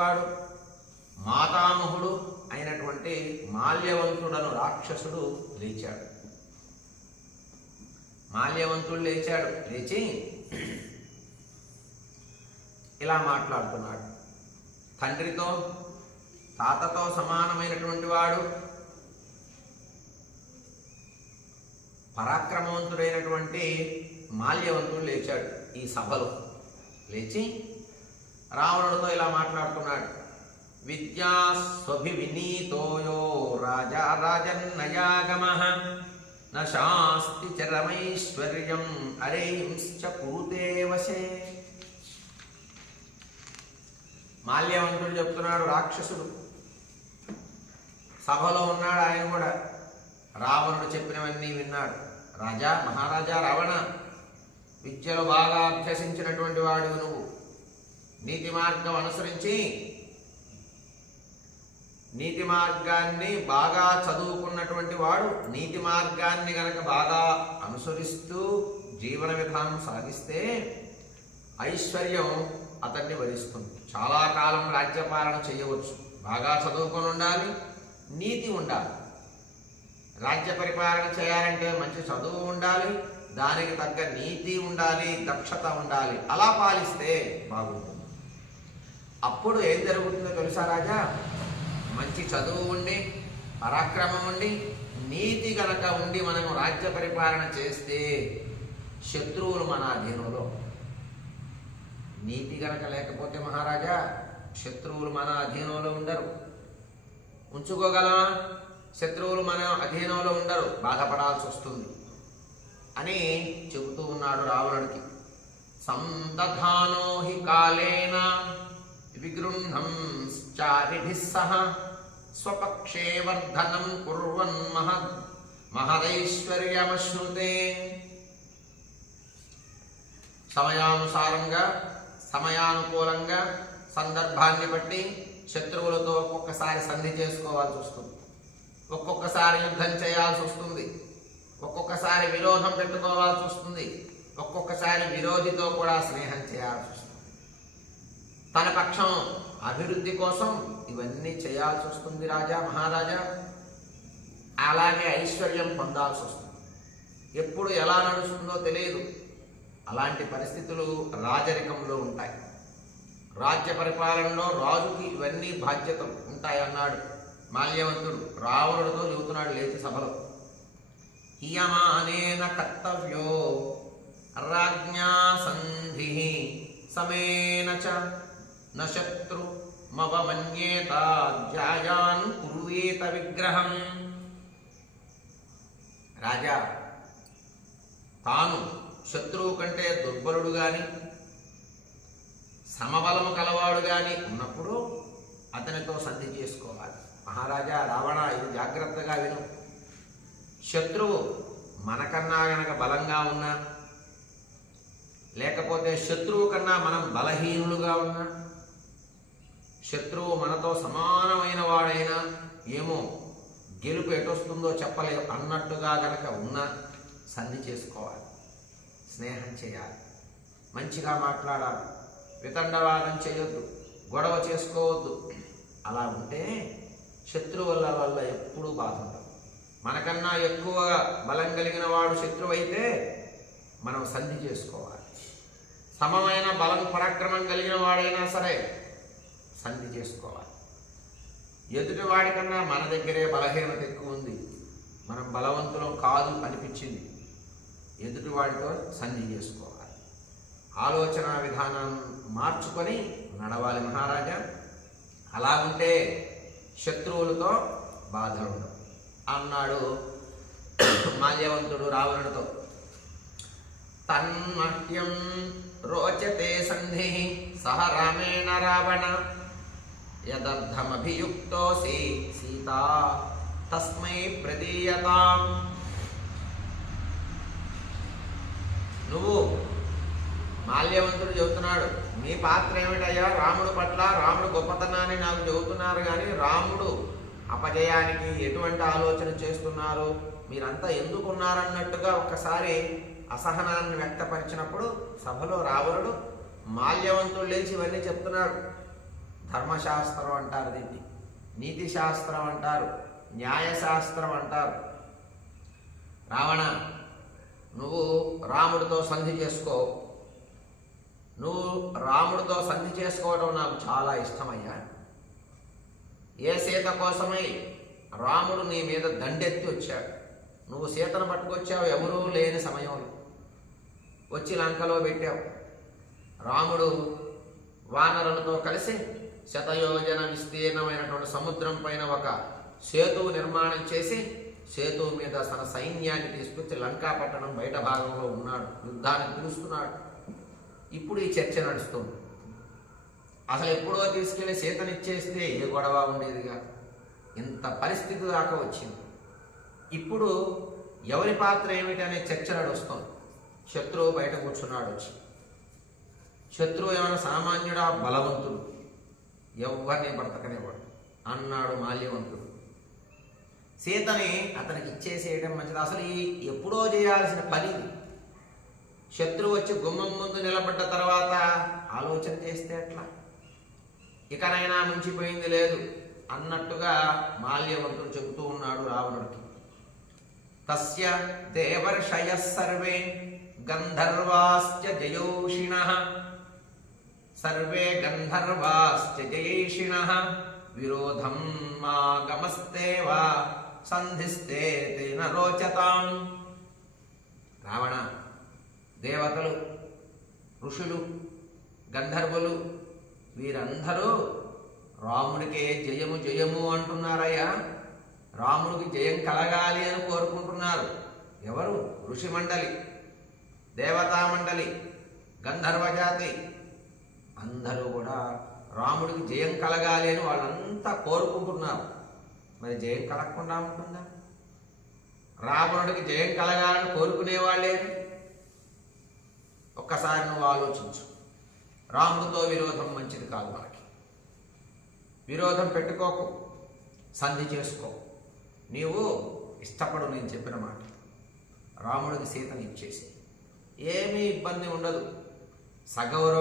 వాడు మాతామహుడు అయినటువంటి మాల్యవంతుడను రాక్షసుడు లేచాడు. మాల్యవంతుడు లేచాడు. లేచి ఇలా మాట్లాడుతున్నాడు. తండ్రితో తాతతో సమానమైనటువంటి వాడు పరాక్రమవంతుడైనటువంటి మాల్యవంతుడు లేచాడు ఈ సభలో. లేచి రావణుడితో ఇలా మాట్లాడుతున్నాడు విద్యాస్వభి వినీతోయో రాజా రాజన్నయాగమ నాస్తి చరమైశ్వర్యం అరేంశ్చ పూతే వశే. మాల్యవంతుడు చెప్తున్నాడు రాక్షసుడు. సభలో ఉన్నాడు ఆయన కూడా. రావణుడు చెప్పినవన్నీ విన్నాడు. రాజా మహారాజా రావణ విద్యలో బాగా అభ్యసించినటువంటి వాడు నువ్వు. నీతి మార్గం అనుసరించి నీతి మార్గాన్ని బాగా చదువుకున్నటువంటి వాడు నీతి మార్గాన్ని గనక బాగా అనుసరిస్తూ జీవన విధానం సాగిస్తే ఐశ్వర్యం అతన్ని వరిస్తుంది. చాలా కాలం రాజ్యపాలన చేయవచ్చు. బాగా చదువుకొని ఉండాలి నీతి ఉండాలి. రాజ్య పరిపాలన చేయాలంటే మంచి చదువు ఉండాలి దానికి తగ్గ నీతి ఉండాలి దక్షత ఉండాలి. అలా పాలిస్తే బాగుంటుంది. అప్పుడు ఏం జరుగుతుందో తెలుసా రాజా? మంచి చదువు ఉండి పరాక్రమం ఉండి నీతి గనక ఉండి మనం రాజ్య పరిపాలన చేస్తే శత్రువులు మన అధీనంలో. నీతి గనక లేకపోతే మహారాజా శత్రువులు మన అధీనంలో ఉండరు. ఉంచుకోగలమా? శత్రువులు మన అధీనంలో ఉండరు. బాధపడాల్సి వస్తుంది. అని చెబుతూ ఉన్నాడు రావణుడికి. సంతధానోహి కాలేన విగృహం చారిభి సహ స్వపక్షే వర్ధనం కుర్వన్ మహద్ మహదైశ్వర్యమశ్నుతే సమయానుసారంగా సమయానుకూలంగా సందర్భాన్ని బట్టి శత్రువులతో ఒక్కొక్కసారి సంధి చేసుకోవాల్సి వస్తుంది. ఒక్కొక్కసారి యుద్ధం చేయాల్సి వస్తుంది. ఒక్కొక్కసారి విరోధం పెట్టుకోవాల్సి వస్తుంది. ఒక్కొక్కసారి విరోధితో కూడా స్నేహం చేయాల్సి వస్తుంది. తన పక్షం అభివృద్ధి కోసం ఇవన్నీ చేయాల్సి వస్తుంది రాజా మహారాజా. అలాగే ఐశ్వర్యం పొందాల్సి వస్తుంది. ఎప్పుడు ఎలా నడుస్తుందో తెలియదు. అలాంటి పరిస్థితులు రాజరికంలో ఉంటాయి. రాజ్య పరిపాలనలో రాజుకి ఇవన్నీ బాధ్యతలు ఉంటాయన్నాడు మాల్యవంతుడు. రావణుడితో చెబుతున్నాడు లేచి సభలో. హియమానేన కర్తవ్యో రాజ్ఞా సంధి సమేన చ న శత్రు మవమన్యేత ధ్యాయాన్ కుర్వేత విగ్రహం. రాజా తాను శత్రువు కంటే దుర్బలుడు కానీ సమబలము కలవాడు కానీ ఉన్నప్పుడు అతనితో సంధి చేసుకోవాలి. మహారాజా రావణ ఇది జాగ్రత్తగా విను. శత్రువు మనకన్నా గనక బలంగా ఉన్నా లేకపోతే శత్రువు కన్నా మనం బలహీనులుగా ఉన్నా శత్రువు మనతో సమానమైన వాడైనా ఏమో గెలుపు ఎటొస్తుందో చెప్పలేదు అన్నట్టుగా గనక ఉన్నా సంధి చేసుకోవాలి. స్నేహం చేయాలి. మంచిగా మాట్లాడాలి. వితండవాదం చేయొద్దు. గొడవ చేసుకోవద్దు. అలా ఉంటే శత్రువుల వల్ల ఎప్పుడూ బాధ ఉండదు. మనకన్నా ఎక్కువగా బలం కలిగిన వాడు శత్రువు అయితే మనం సంధి చేసుకోవాలి. సమమైన బలం పరాక్రమం కలిగిన వాడైనా సరే సంధి చేసుకోవాలి. ఎదుటివాడి కన్నా మన దగ్గరే బలహీనత ఎక్కువ ఉంది. మనం బలవంతులం కాదు అనిపించింది. ఎదుటివాడితో సంధి చేసుకోవాలి. ఆలోచన విధానం మార్చుకొని నడవాలి మహారాజా. అలా ఉంటే శత్రువులతో బాధలు ఉండవు. అన్నాడు మాల్యవంతుడు రావణుడితో. తన్మహ్యం రోచతే సంధి సహ రామేణ రావణ. యదర్థమభియుక్తోసి సీతా తస్మై ప్రదీయతాం. నువ్వు మాల్యవంతుడు చెబుతున్నాడు మీ పాత్ర ఏమిటయ్యా? రాముడు పట్ల రాముడు గొప్పతనాన్ని నాకు చెబుతున్నారు కానీ రాముడు అపజయానికి ఎటువంటి ఆలోచన చేస్తున్నారు? మీరంతా ఎందుకున్నారన్నట్టుగా ఒక్కసారి అసహనాన్ని వ్యక్తపరిచినప్పుడు సభలో రావణుడు మాల్యవంతుడు లేచి ఇవన్నీ చెప్తున్నాడు. ధర్మశాస్త్రం అంటారు దీన్ని. నీతి శాస్త్రం అంటారు న్యాయశాస్త్రం అంటారు. రావణ నువ్వు రాముడితో సంధి చేసుకో. నువ్వు రాముడితో సంధి చేసుకోవడం నాకు చాలా ఇష్టమయ్యా. ఏ సీత కోసమై రాముడు నీ మీద దండెత్తి వచ్చాడు. నువ్వు సీతను పట్టుకొచ్చావు ఎవరూ లేని సమయంలో. వచ్చి లంకలో పెట్టావు. రాముడు వానరులతో కలిసి శతయోజన విస్తీర్ణమైనటువంటి సముద్రం పైన ఒక సేతువు నిర్మాణం చేసి సేతువు మీద తన సైన్యాన్ని తీసుకొచ్చి లంకా పట్టణం బయట భాగంలో ఉన్నాడు. యుద్ధానికి పిలుస్తున్నాడు. ఇప్పుడు ఈ చర్చ నడుస్తుంది. అసలు ఎప్పుడో తీసుకెళ్ళి సీతనిచ్చేస్తే ఏ గొడవ ఉండేదిగా? ఇంత పరిస్థితి దాకా వచ్చింది. ఇప్పుడు ఎవరి పాత్ర ఏమిటి అనే చర్చ నడుస్తుంది. శత్రువు బయట కూర్చున్నాడు వచ్చి. శత్రువు ఏమైనా సామాన్యుడా? బలవంతుడు. ఎవరిని బ్రతకనివ్వడు అన్నాడు మాల్యవంతుడు. సీతని అతనికి ఇచ్చేసేయడం మంచిది. అసలు ఈ ఎప్పుడో చేయాల్సిన పని శత్రు శత్రువు వచ్చి గుమ్మం ముందు నిలబడ్డ తర్వాత ఆలోచన చేస్తే ఎట్లా? ఇకనైనా ముంచిపోయింది లేదు అన్నట్టుగా మాల్యవంతుడు చెబుతూ ఉన్నాడు రావణుడికి. తస్య దేవర్షయ సర్వే గంధర్వాశ్చ జయోషిణ సర్వే గంధర్వాశ్చ జయేషిణ. విరోధం మాగమస్తేవా సంధిస్తే తేన రోచతాం. రావణ దేవతలు ఋషులు గంధర్వులు వీరందరూ రాముడికే జయము జయము అంటున్నారయ్యా. రాముడికి జయం కలగాలి అని కోరుకుంటున్నారు. ఎవరు? ఋషి మండలి దేవతా మండలి గంధర్వ జాతి. అందరూ కూడా రాముడికి జయం కలగాలి అని వాళ్ళంతా కోరుకుంటున్నారు. మరి జయం కలగకుండా ఉంటుందా? రావణుడికి జయం కలగాలని కోరుకునేవాళ్ళేది ఒక్కసారి నువ్వు ఆలోచించు. రాముడితో విరోధం మంచిది కాదు మనకి. విరోధం పెట్టుకోకు. సంధి చేసుకో. నీవు ఇష్టపడు నేను చెప్పిన మాట. రాముడికి సీతను ఇచ్చేసి ఏమీ ఇబ్బంది ఉండదు. సగౌరవ